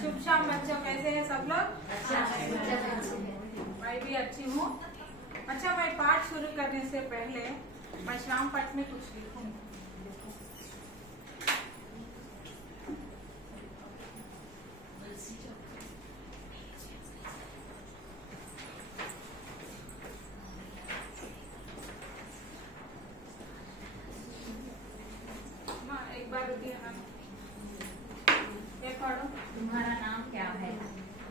शुभ शाम बच्चों, कैसे हैं सब लोग? मैं भी अच्छी हूँ। अच्छा, मैं पाठ शुरू करने से पहले मैं श्याम पाठ में कुछ लिखूंगी। एक बार तुम्हारा नाम क्या है?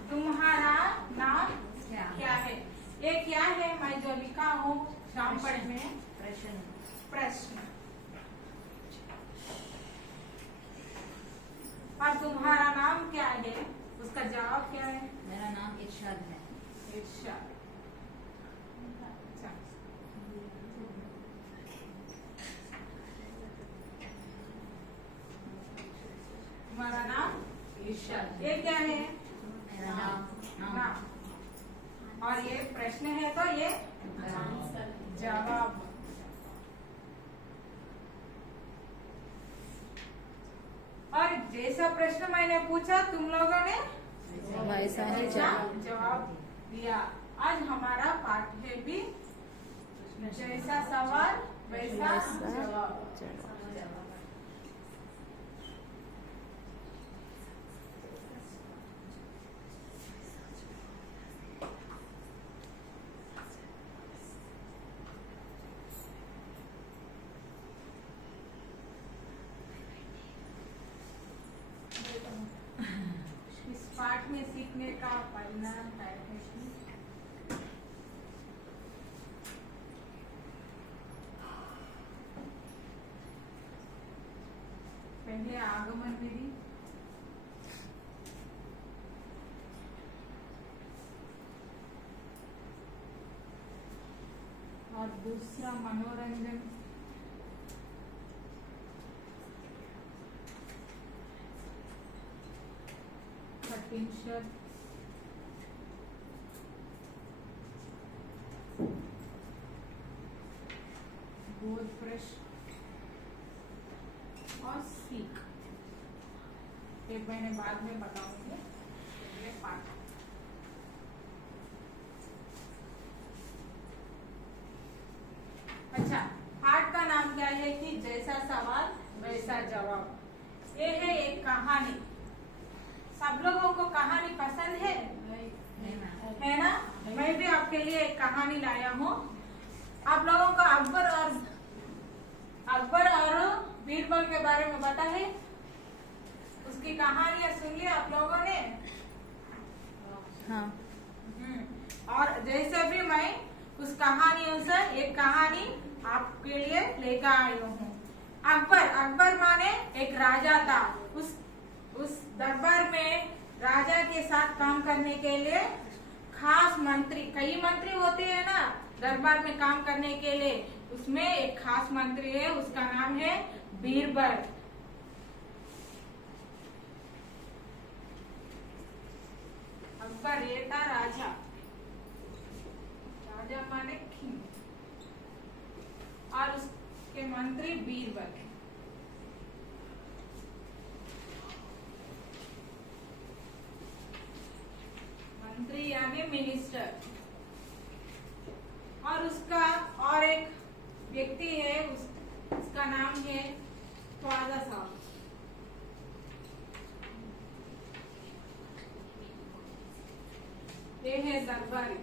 तुम्हारा नाम क्या है? ये क्या है? मैं जो लिखा हूँ श्याम पाठ में प्रश्न। और तुम्हारा नाम क्या है? उसका जवाब क्या है? मेरा नाम इरशाद है। इरशाद। अच्छा, तुम्हारा नाम इरशाद। ये क्या है? मेरा नाम। और ये प्रश्न है तो ये जवाब। और जैसा प्रश्न मैंने पूछा तुम लोगों ने वैसा ही जवाब दिया। आज हमारा पाठ है भी जैसा सवाल वैसा जवाब। इस पाठ में सीखने का परिणाम है कि पहले आगमन विधि, और दूसरा मनोरंजन, कठिन शब्द, बोध प्रश्न और सीख। ये मैंने बाद में बताऊंगी। ये पाठ अच्छा, पाठ का नाम क्या है कि जैसा सवाल वैसा जवाब। ये है एक कहानी। सब लोगों को कहानी पसंद है ना? मैं भी आपके लिए एक कहानी लाया हूँ। आप लोगों को अकबर और बीरबल के बारे में पता है? उसकी कहानियां सुन ली आप लोगों ने? हाँ। और जैसे भी मैं उस कहानियों से एक कहानी आपके लिए लेकर आई हूँ। अकबर माने एक राजा था। उस दरबार में राजा के साथ काम करने के लिए खास मंत्री, कई मंत्री होते हैं ना दरबार में काम करने के लिए, उसमें एक खास मंत्री है, उसका नाम है बीरबल। अकबर ये था राजा माने किंग, और उसके मंत्री बीरबल। मंत्री यानी मिनिस्टर। और उसका और एक व्यक्ति है, उसका नाम है ख्वाजा साहब। ये है दरबारी।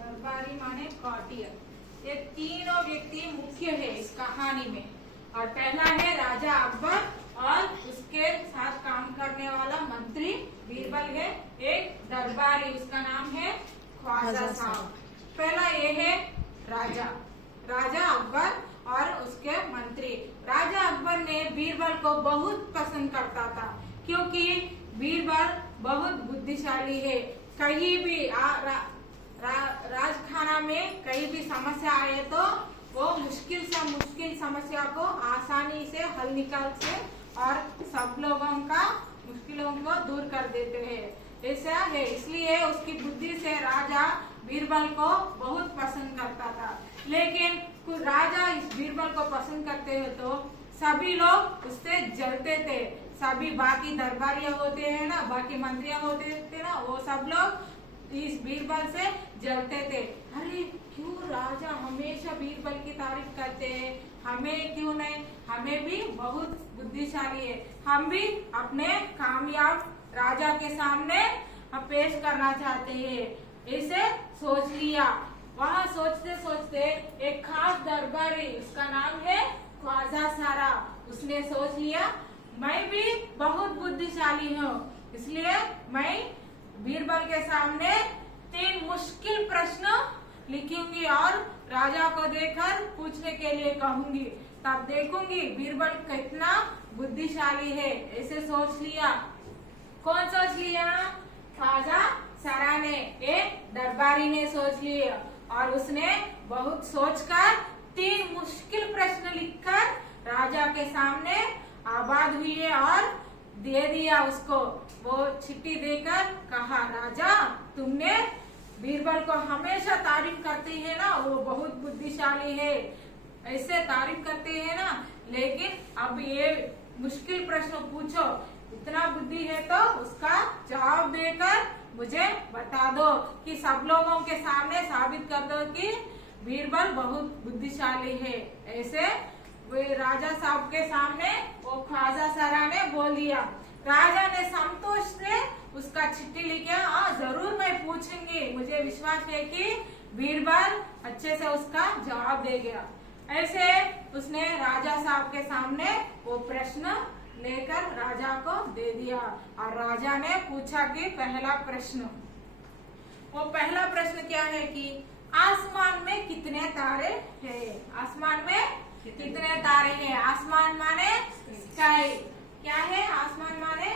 दरबारी माने कॉटियर। ये तीनों व्यक्ति मुख्य है इस कहानी में। और पहला है राजा अकबर और उसके साथ काम करने वाला मंत्री बीरबल है। एक दरबारी, उसका नाम है ख्वाजा साहब। पहला ये है राजा अकबर और उसके मंत्री। राजा अकबर ने बीरबल को बहुत पसंद करता था, क्योंकि बीरबल बहुत बुद्धिशाली है। कहीं भी राजखाना में कहीं भी समस्या आए तो वो मुश्किल समस्या को आसानी से हल निकालते और सब लोगों का मुश्किलों को दूर कर देते हैं। ऐसा है, इसलिए उसकी बुद्धि से राजा बीरबल को बहुत पसंद करता था। लेकिन कुछ उस राजा इस बीरबल को पसंद करते हैं तो सभी लोग उससे जलते थे। सभी बाकी दरबारिया होते हैं ना, बाकी मंत्रिया होते थे ना, वो सब लोग इस बीरबल से जलते थे। अरे क्यों राजा हमेशा बीरबल की तारीफ करते हैं, हमें क्यों नहीं, हमें भी बहुत बुद्धिशाली है, हम भी अपने कामयाब राजा के सामने पेश करना चाहते हैं, ऐसे सोच लिया। वहाँ सोचते सोचते एक खास दरबारी, उसका नाम है ख्वाजा सारा, उसने सोच लिया मैं भी बहुत बुद्धिशाली हूँ, इसलिए मैं बीरबल के सामने 3 मुश्किल प्रश्न लिखूंगी और राजा को देखकर पूछने के लिए कहूंगी, तब देखूंगी बीरबल कितना बुद्धिशाली है। ऐसे सोच लिया। कौन सोच लिया? ख्वाजा सारा ने, एक दरबारी ने सोच लिया और उसने बहुत सोचकर 3 मुश्किल प्रश्न लिखकर राजा के सामने आबाद हुई और दे दिया उसको। वो चिट्ठी देकर कहा, राजा तुमने बीरबल को हमेशा तारीफ करती है ना, वो बहुत बुद्धिशाली है, ऐसे तारीफ करते हैं ना, लेकिन अब ये मुश्किल प्रश्न पूछो, इतना बुद्धि है तो उसका जवाब देकर मुझे बता दो कि सब लोगों के सामने साबित कर दो कि बीरबल बहुत बुद्धिशाली है। ऐसे वे राजा साहब के सामने वो ख्वाजा सारा ने बोल दिया। राजा ने संतोष से उसका चिट्ठी लिखा, हाँ जरूर मैं पूछूंगी, मुझे विश्वास है कि बीरबल अच्छे से उसका जवाब दे गया। ऐसे उसने राजा साहब के सामने वो प्रश्न लेकर राजा को दे दिया और राजा ने पूछा कि पहला प्रश्न, वो पहला प्रश्न क्या है कि आसमान में कितने तारे हैं? आसमान में कितने तारे हैं? आसमान माने स्काई, क्या है आसमान माने?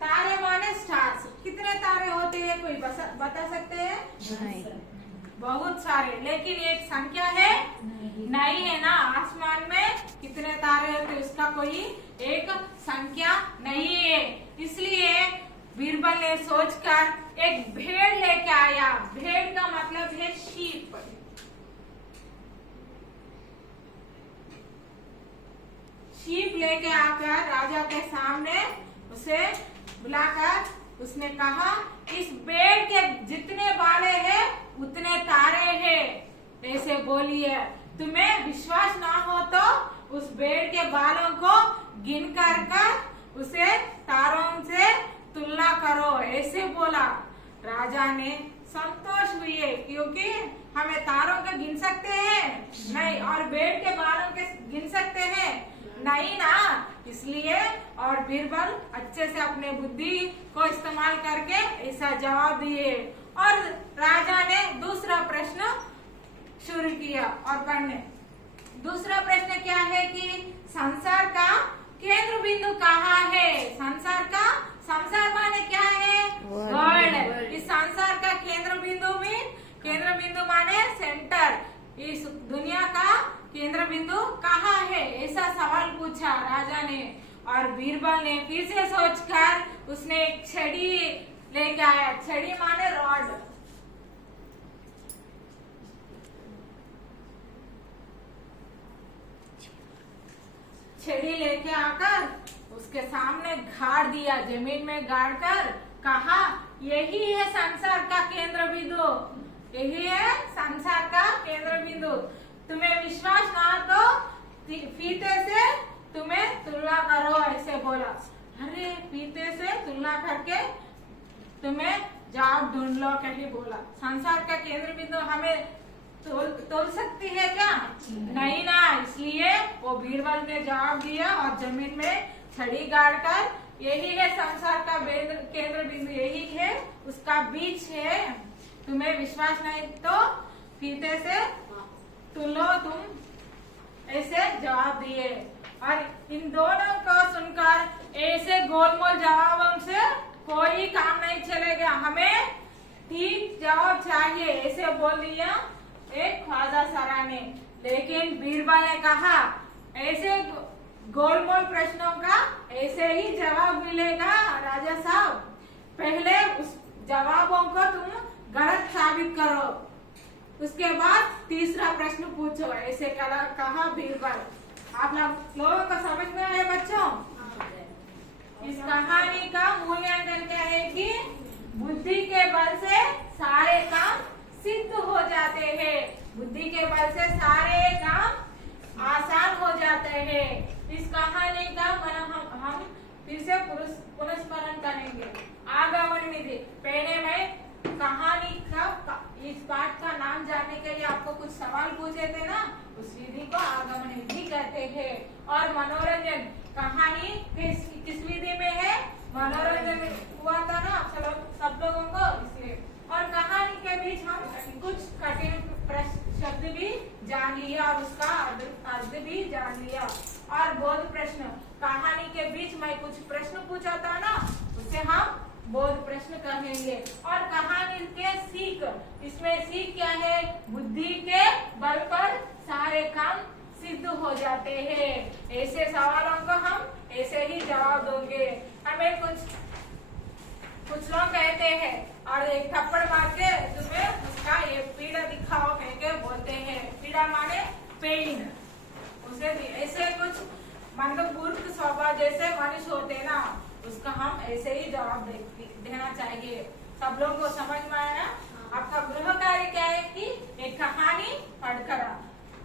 तारे माने स्टार्स। कितने तारे होते हैं कोई बता सकते हैं? नहीं। बहुत सारे, लेकिन एक संख्या है नहीं है ना। आसमान में कितने तारे होते हैं उसका कोई एक संख्या नहीं है। इसलिए बीरबल ने सोचकर एक भेड़ लेके आया। भेड़ का मतलब है शीप। शीप लेके आकर राजा के सामने उसे बुलाकर उसने कहा, इस भेड़ के जितने बाले हैं उतने तारे हैं, ऐसे बोलिए। तुम्हें विश्वास ना हो तो उस भेड़ के बालों को गिन कर उसे तारों से तुलना करो, ऐसे बोला। राजा ने संतोष हुए, क्योंकि हमें तारों के गिन सकते हैं नहीं, और भेड़ के बालों के गिन सकते हैं नहीं ना, इसलिए। और बीरबल अच्छे से अपने बुद्धि को इस्तेमाल करके ऐसा जवाब दिए। और राजा ने दूसरा प्रश्न शुरू किया और पढ़ने। दूसरा प्रश्न क्या है कि संसार का केंद्र बिंदु कहाँ है? संसार का, संसार माने क्या है? वर्ल्ड। इस संसार का केंद्र बिंदु में, केंद्र बिंदु माने सेंटर, इस दुनिया का केंद्र बिंदु कहाँ है? ऐसा सवाल पूछा राजा ने। और बीरबल ने फिर से सोचकर उसने एक छड़ी लेके आया। छड़ी माने रॉड। छड़ी लेके आकर उसके सामने गाड़ दिया, जमीन में गाड़ कर कहा, यही है संसार का केंद्र बिंदु, यही है संसार का केंद्र बिंदु। तुम्हें विश्वास ना तो फीते से तुम्हें तुलना करो, ऐसे बोला। अरे फीते से तुलना करके तुम्हें जवाब ढूंढ लो, कहीं बोला। संसार का केंद्र बिंदु हमें तोल सकती है क्या? नहीं ना, इसलिए वो बीरबल ने जवाब दिया और जमीन में छड़ी गाड़ कर, यही है संसार का केंद्र बिंदु, यही है उसका बीच है। तुम्हें विश्वास नहीं तो फीते से तुलो तुम, ऐसे जवाब दिए। और इन दोनों को सुनकर ऐसे गोलमोल जवाबों से कोई काम नहीं चलेगा, हमें ठीक जवाब चाहिए, ऐसे बोल दिया एक ख्वाजा सारा ने। लेकिन बीरबल ने कहा, ऐसे गोलमोल प्रश्नों का ऐसे ही जवाब मिलेगा राजा साहब। पहले उस जवाबों को तुम गलत साबित करो। उसके बाद तीसरा प्रश्न पूछो। ऐसे कहा बीरबल। आप लोगों को समझ में आया बच्चों? इस कहानी का मूल्यांकन क्या है कि बुद्धि के बल से सारे काम सिद्ध हो जाते हैं। बुद्धि के बल से सारे काम आसान हो जाते हैं। इस कहानी का हम फिर से पुनस्मरण करेंगे। आगमन विधि। पहले मैं कहानी का इस पाठ का नाम जानने के लिए आपको कुछ सवाल पूछे थे ना, उस विधि को आगमन विधि कहते हैं। और मनोरंजन, कहानी किस विधि में है? मनोरंजन हुआ था ना सब लोगों को, इसलिए। और कहानी के बीच हम कुछ कठिन शब्द भी जान लिया और उसका अर्थ भी जान लिया। और बोध प्रश्न, कहानी के बीच मैं कुछ प्रश्न पूछा था ना, उससे हम बोध प्रश्न कहेंगे। और कहानी के सीख, इसमें सीख क्या है? बुद्धि के बल पर सारे काम सिद्ध हो जाते हैं। ऐसे सवालों को हम ऐसे ही जवाब दोगे। हमें कुछ लोग कहते हैं और एक थप्पड़ मार के तुम्हें उसका ये पीड़ा दिखाओ कह के बोलते हैं। पीड़ा माने पेन। उसे भी ऐसे कुछ मंदबुर्क स्वभाव जैसे मनुष्य होते ना, उसका हम ऐसे ही जवाब देना चाहिए। सब लोगों को समझ में आया? आपका गृह कार्य क्या है कि एक कहानी पढ़कर